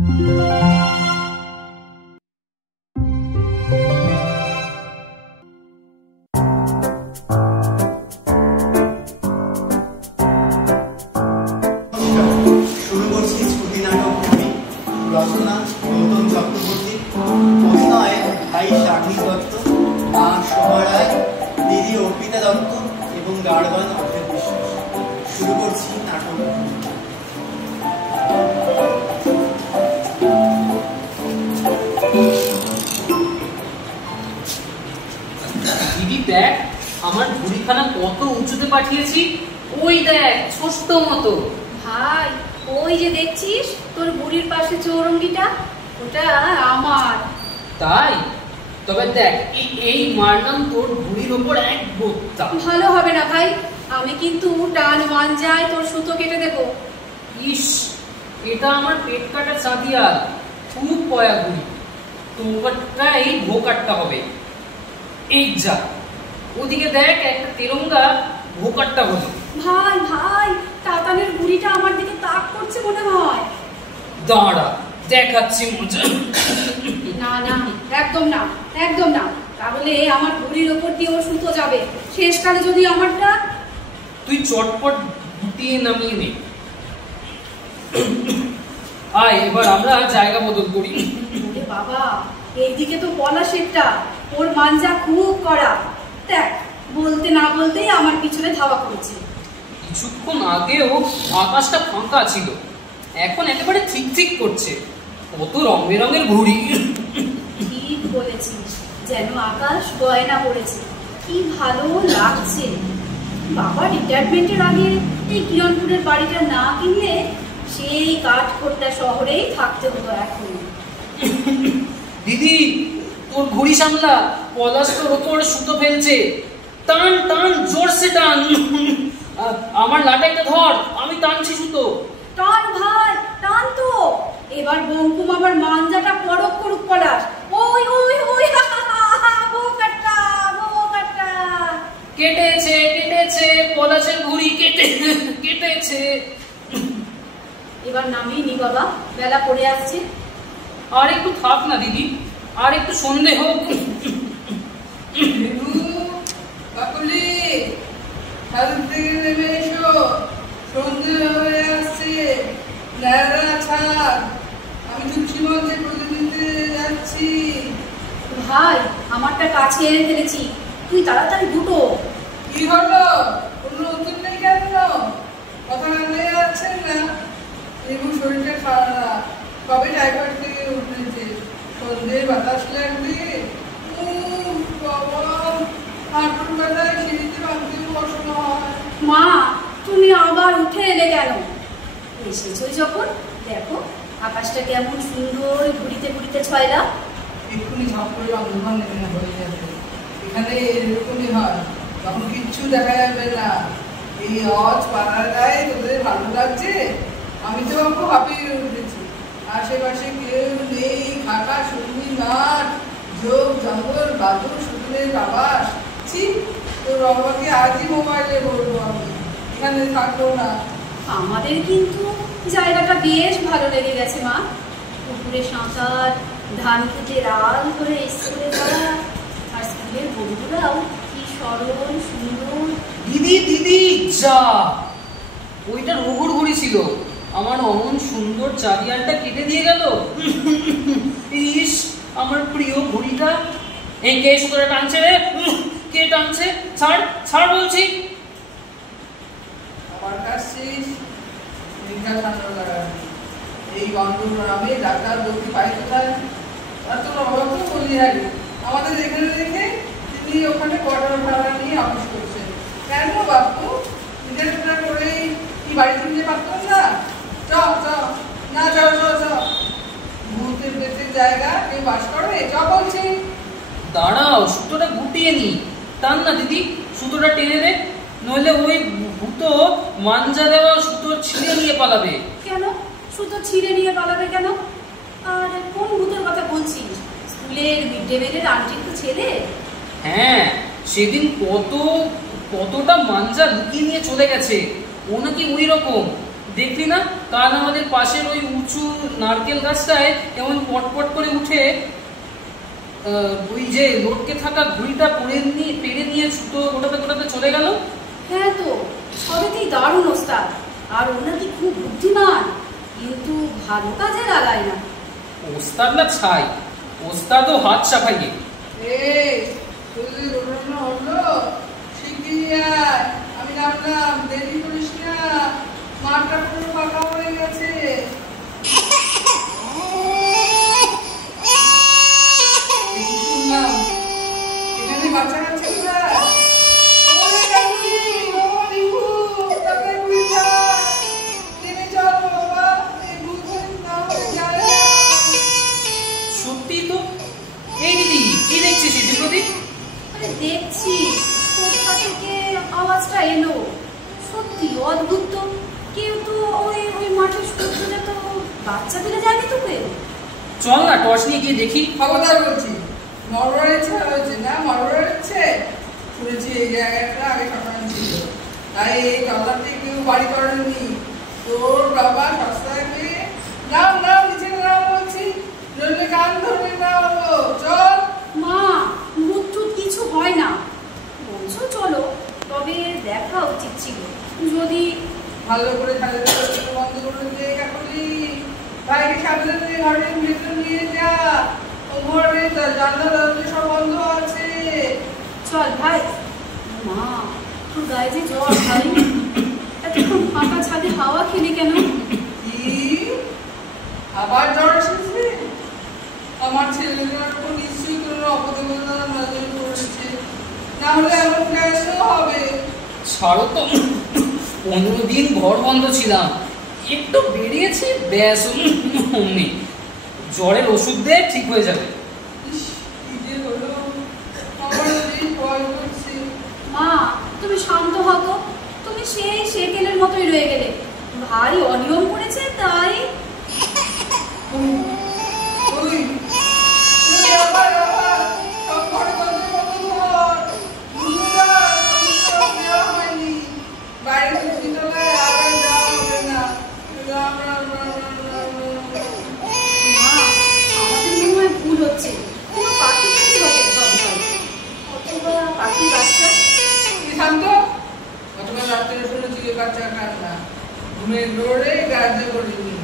শুরু করছি ছুটি নাটক ভূমি। রচনা গৌতম চক্রবর্তী, অভিনয়ে ভাই শাঠি দত্ত, মা শোভা রায়, দিদি অর্পিতা দত্ত এবং গার্বান অভয় বিশ্বাস। শুরু করছি নাটক ভূমি। দিদি দেখ, আমার ঘুড়িখানা কত উঁচুতে পাঠিয়েছি। ওই দেখ, ছোট্ট মতো। ভাই, ওই যে দেখছিস তোর বুড়ির পাশে চৌরঙ্গিটা, ওটা আমার। তাই? তবে দেখ, এই মারলাম তোর ঘুড়ির ওপর এক বোত্তা। ভালো হবে না ভাই, আমি কিন্তু টান মাঞ্জায় তোর সুতো কেটে দেবো। ইস, এটা আমার পেট কাটা চাঁদিয়াল, খুব পয়া ঘুড়ি। তোরটা এই ভো কাটটা হবে। এই যা, ওদিকে দেখ, একটা তেরঙ্গা ভো কাটটা হলো। ভাই ভাই, তাতানের বুড়িটা আমার দিকে তাক করছে মনে হয়। দাঁড়া, দেখাচ্ছি মজা। না না, একদম না, একদম না, তাহলে আমার বুড়ির ওপর দিয়ে ওর সুতো যাবে। শেষকালে যদি আমারটা। তুই চটপট গুটিয়ে নামিয়ে নে। আয়, এবার আমরা জায়গা বদল করি। ওরে বাবা, এইদিকে তো পলাশেরটা, ওর মাঞ্জা খুব কড়া। দেখ, বলতে না বলতেই আমার পিছনে ধাওয়া করেছে। কিছুক্ষণ আগেও আকাশটা ফাঁকা ছিল, এখন একেবারে ঠিক ঠিক করছে। কত রং বেরঙের ঘুড়ি। ঠিক বলেছিস, যেন আকাশ গয়না পড়েছে। কি ভালো লাগছে। বাবা রিটায়ারমেন্টের আগে এই কিরণপুরের বাড়িটা না কিনলে সেই কাঠখোট্টা শহরেই থাকতে হতো এখন। দিদি, তোর ঘুড়ি সামলা, পলাশ তোর ওপর সুতো ফেলছে। টান টান, জোরসে টান। আমার লাটাইটা ধর, আমি টানছি সুতো। টান ভাই, টান তো। এবার বঙ্কুম আমার মাঞ্জাটা পরক করুক পলাশ। ওই ওই ওই, বোকাটা বোকাটা। কেটেছে কেটেছে, পলাশের ঘুড়ি কেটেছে। এবার নামিয়ে নি বাবা, বেলা পড়ে আসছে। আর একটু থাক না দিদি, আর একটু সন্ধে হোক। কাকুলি, ছাদ থেকে নেমে এসো, সন্ধে হয়ে আসছে। ন্যাড়া ছাদ, আমি তুলসী মঞ্চে পুজো দিতে যাচ্ছি। ভাই, আমারটা কাছে এনে ফেলেছি, তুই তাড়াতাড়ি দুটো। কি হলো, কোনো নতুন নেই কেন? কথা কানে যাচ্ছেন না? দেখুন শরীরটা খারাপ, কবে টাইফয়েড থেকে উঠেছে। সন্ধ্যের বাতাস লাগলে বাবা, হাঁটুর বেলায় সিঁড়িতে ভাঙতে কষ্ট হয়। মা, তুমি আবার উঠে এলে কেন? এসেছই যখন, দেখো আকাশটা কেমন সুন্দর ঘুরিতে ঘুরিতে ছয়লা। এক্ষুনি ঝাপ করে অন্ধকার নেমে হয়ে যাবে। এখানে এরকমই হয়, তখন কিচ্ছু দেখা যাবে না। এই অজ পাড়ার গায়ে তোদের ভালো লাগছে? আমি তো খুব হাঁপিয়ে উঠেছি। আশেপাশে কেউ নেই, ফাঁকা শুকনি মাঠ, ঝোপ জঙ্গল, বাদুর শুকনের আবাস। ছি, তোর বাবাকে আজই মোবাইলে বলবো, আমি এখানে থাকবো না। আমাদের কিন্তু জায়গাটা বেশ ভালো লেগে গেছে মা। পুকুরে সাঁতার, ধান খেতে রাল করে স্কুলে যাওয়া, আর স্কুলের বন্ধুরাও কি সরল সুন্দর। দিদি দিদি, যা, ওইটা রঘুর ঘুড়ি ছিল। আমার অমন সুন্দর চারিয়ালটা কেটে দিয়ে গেল। ইস, আমার প্রিয় ঘুড়িটা। এই কে সুতোটা টানছে রে? কে টানছে? ছাড় ছাড় বলছি। আমার কাছে এই গন্ধগ্রামে ডাক্তার বলতে পাই কোথায়? আর তোর বাবা তো বলি আগে আমাদের এখানে রেখে তিনি ওখানে কোয়ার্টার ভাড়া নিয়ে অফিস করছেন। কেন বাপু, নিজের করে কি বাড়ি কিনতে পারতাম না? চ চ, না চ চ চ, ভূতের পেটের জায়গা কেউ বাস করে? চ বলছি। দাঁড়াও, সুতোটা গুটিয়ে নি। টান না দিদি, সুতোটা টেনে দে, নইলে ওই ভূত মাঞ্জা দেওয়া সুতো ছিঁড়ে নিয়ে পালাবে। কেন সুতো ছিঁড়ে নিয়ে পালাবে কেন? আর কোন ভূতের কথা বলছিস? স্কুলের মিড ডে মিলের আন্টির তো ছেলে। হ্যাঁ, সেদিন কতটা মাঞ্জা লুকিয়ে নিয়ে চলে গেছে। ও নাকি ওই রকম, দেখলি না? কাল আমাদের পাশের ওই উঁচু নারকেল গাছটায় এমন পটপট করে উঠে ওই যে লটকে থাকা ঘুড়িটা পেরে নিয়ে ছুটো গোটাতে গোটাতে চলে গেল। হ্যাঁ তো, সবেতেই দারুণ ওস্তাদ। আর ওনা কি খুব বুদ্ধিমান, কিন্তু ভালো কাজে লাগায় না। ওস্তাদ না ছাই, ওস্তাদও হাত সাফাইয়ে। এই তুই ঘটনা হলো শিগগিরই আয়, আমি নামলাম, দেরি করিস না, মাঠটা পুরো ফাঁকা হয়ে গেছে। শুনলাম এখানে বাচ্চা কাচ্চা কোথায়? ওরে কাকি, বাবা নিভু, তাকে বুঝা নেমে যাও বাবা, এই বুঝেন না যায়। সত্যি তো। এই দিদি, কি দেখছিস এদিক ওদিক? আরে দেখছি কোথা থেকে আওয়াজটা এলো। সত্যি অদ্ভুত তো। কেউ তো ওই ওই মাঠে শুতে তো বাচ্চা দিলে যায়নি তোকে। চল না টর্চ নিয়ে গিয়ে দেখি। খবরদার বলছি, মরবার ইচ্ছা হয়েছে না? মরবার ইচ্ছে শুনেছি এই জায়গাটা আগে সকালে ছিল, তাই এই তলাতে কেউ বাড়ি করেনি। তোর বাবা সস্তায় পেয়ে নাম নাম নিচে নাম বলছি, নইলে কান ধরবে না। চল। মা, ভূত কিছু হয় না বলছো চলো, তবে দেখা উচিত ছিল। যদি ভালো করে খালি বন্ধ করে দিয়ে কাকুলি ভাইকে সাবধানে ঘরের ভেতর নিয়ে যা। ও ঘরে জানলা দরজা সব বন্ধ আছে। চল ভাই। মা, তোর গায়ে যে জ্বর ভাই, এতক্ষণ ফাঁকা ছাদে হাওয়া খেলি কেন? কি আবার জ্বর এসেছে? আমার ছেলেটার উপর নিশ্চয়ই কোনো অপদেবতা নজর পড়েছে, না হলে এমন কেন হবে? ছাড়ো তো, 15 দিন ঘর বন্ধ ছিলাম, একটু বেরিয়েছি ব্যাস, অমনি জ্বরের ওষুধ দে, ঠিক হয়ে যাবে। ইস, কি যে হলো, আমার এই ভয় করছে। মা, তুমি শান্ত হও তো। তুমি সেই সেকেলের মতোই রয়ে গেলে। ভাই অনিয়ম করেছে তাই। ওই ওই আবার সব ঘরে বন্ধ ঘর দেওয়া হয়নি, বাইরে তলায় আবার যাওয়া হবে না। মা, আমাদের মনে হয় ভুল হচ্ছে। কোনো পাখি কি হবে সব হয়, অথবা পাখির বাচ্চা। শান্ত। গতকাল রাত্রে শুনেছি বাচ্চা কান্না, ঘুমের জোরে গ্রাহ্য করিনি।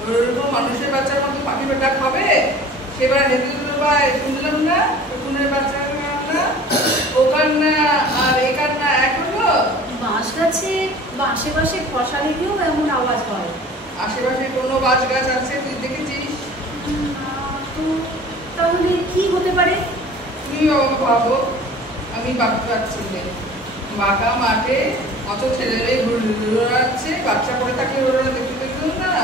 ওরকম মানুষের বাচ্চার মতো পাখি বেটা খাবে? সেবার হেঁটে ভাই শুনলাম না কুকুরের বাচ্চা কান্না, ও কান্না আর এ কান্না এক হলো। বাঁশ গাছে বাঁশে বাঁশে খসা লেগেও এমন আওয়াজ হয়। আশেপাশে কোনো বাঁশ গাছ আছে তুই দেখেছিস? না তো, তাহলে কি হতে পারে? তুমি ভাবো, আমি ভাবতে পারছি না। বাঁকা মাঠে কত ছেলেরে ঘুরাচ্ছে, বাচ্চা পড়ে থাকে, ওরা দেখতে দেখতেও না।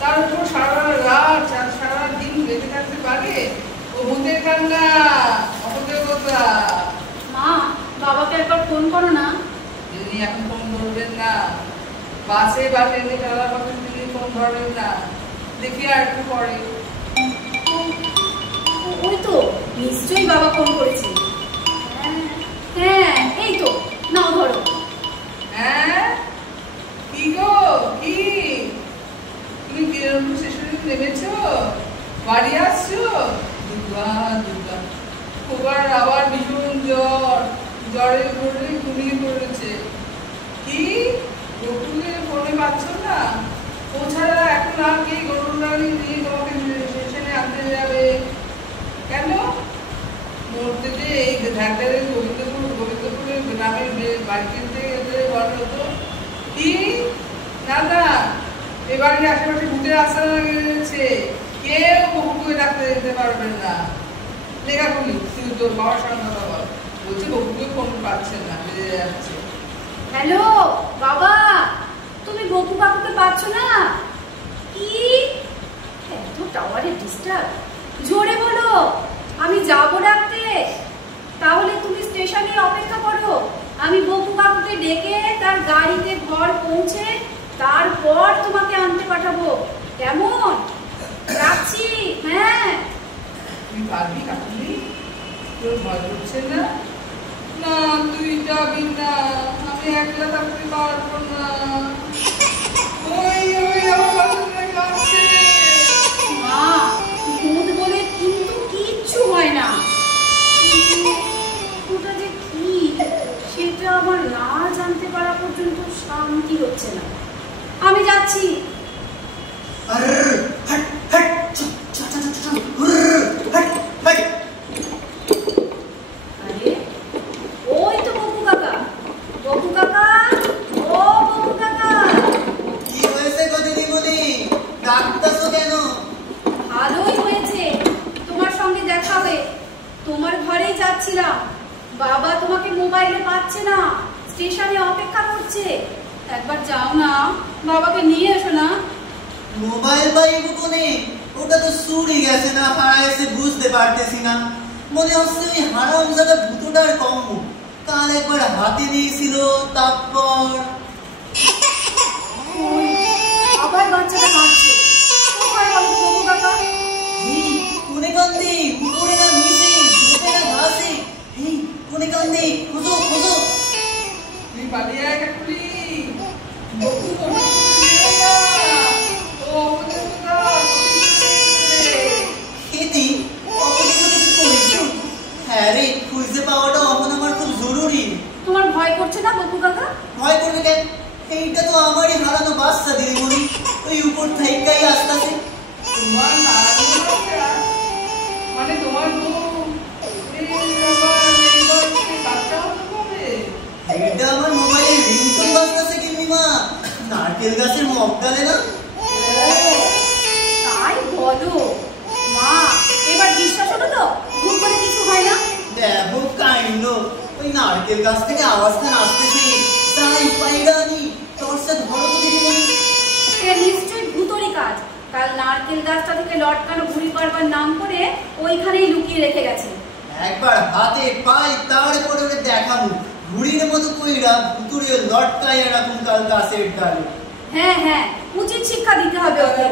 তার উপর সারা রাত সারা দিন বেঁচে থাকতে পারে? ও ভূতের কান্না, অপদেবতা। মা, বাবাকে একবার ফোন করো না। তিনি এখন ফোন ধরবেন না, বাসে বা ট্রেনে চলার পথে তিনি ফোন ধরবেন না। দেখি আর একটু পরে। ওই তো নিশ্চয়ই বাবা ফোন করেছে। হ্যাঁ, এই তো, নাও ধরো। হ্যাঁ, কি গো, কি তুমি বিরনপুর স্টেশনে নেমেছো? বাড়ি আসছো? দুর্গা দুর্গা, খোকার আবার ভীষণ জ্বরে পড়ে ঘুমিয়ে পড়েছে। কি গরুকে ফোনে পাচ্ছ না? ও ছাড়া এখন আর কি গরুর গাড়ি নিয়ে তোমাকে স্টেশনে আনতে যাবে? কেন মরতে যে এই ঢাকারে গোবিন্দপুরের গ্রামের বাড়িতে বলা হতো কি? না না, এবারে আশেপাশে ভূতের আশ্রয় গেছে, কেউ বকুকে ডাকতে যেতে পারবেন না। লেখা খুলি, তুই তোর বাবার সঙ্গে কথা বল। বলছে বকুকে ফোন পাচ্ছে না, বেরিয়ে যাচ্ছে। হ্যালো বাবা, তুমি বকু কাকুকে পাচ্ছ না? কি এত টাওয়ারে ডিস্টার্ব, জোরে বলো, আমি যাবো ডাকতে। তাহলে তুমি স্টেশনে অপেক্ষা করো, আমি বকু কাকুকে ডেকে তার গাড়িতে ঘর পৌঁছে তারপর তোমাকে আনতে পাঠাবো, কেমন? রাখছি। হ্যাঁ, তুই পারবি কাকুলি? তোর ভয় করছে না? না তুই যাবি না, আমি একলা থাকতে পারবো না। ওই ওই আমার বাচ্চাটা কাঁদছে। যাচ্ছিলাম, বাবা তোমাকে মোবাইলে পাচ্ছে না, স্টেশনে অপেক্ষা করছে। একবার যাও না, বাবাকে নিয়ে এসো না। মোবাইল পাইব কোনে? ওটা তো চুরি গেছে না হারাইছে বুঝতে পারতেছি না। মনে হচ্ছে ওই হারামজাদা ভূতটার কম্ব কাল একবার হাতে নিয়েছিল, তারপর আবার বাচ্চাটা কাঁদছে। কোথায় বলো তো বাবু কাকা? কোনে কান্দি? উপরে না নিচে, ঝোপে না ঘাসে? এই কোনে কান্দি? খোঁজো খোঁজো। তুই পালিয়ে আয় কাকুলি। বকু বকু পালিয়ে না। ও আমাদের কোথায়? খেতি অপরিচিত কি করেছো? হ্যাঁ রে, খুঁজে পাওয়াটা এখন আমার খুব জরুরি। তোমার ভয় করছে না বাবু কাকা? ভয় করবে কেন? এইটা তো আমারই হারানো বাচ্চা দিদিমণি, ওই উপর থেকেই আসতেছে। তোমার হারানো বাচ্চা? মানে তোমার বউ? এই বাবা, এই বাচ্চা হতে হবে? এইটা আমার মোবাইলের রিংটোন বাজতেছে গিন্নিমা, নারকেল গাছের মগডালে না? তাই বলো মা, এবার বিশ্বাস হলো তো ভুল করে কিছু হয় না? দেখো কাইন্ড, ওই নারকেল গাছ থেকে আওয়াজটা আসতেছে। তাই পাইরা আনি, টর্চটা ধরো তো দিদিমণি। এটা নিশ্চয়ই ভূতরই কাজ। কাল নারকেল গাছটা থেকে লটকানো ঘুড়ি পারবার নাম করে ওইখানেই লুকিয়ে রেখে গেছে। একবার হাতে পাই তারপরে ওরে দেখাবো ঘুড়ির মতো কইরা ভুতুরে লটকাইয়া রাখুন কাল গাছের ডালে। হ্যাঁ হ্যাঁ, উচিত শিক্ষা দিতে হবে ওকে।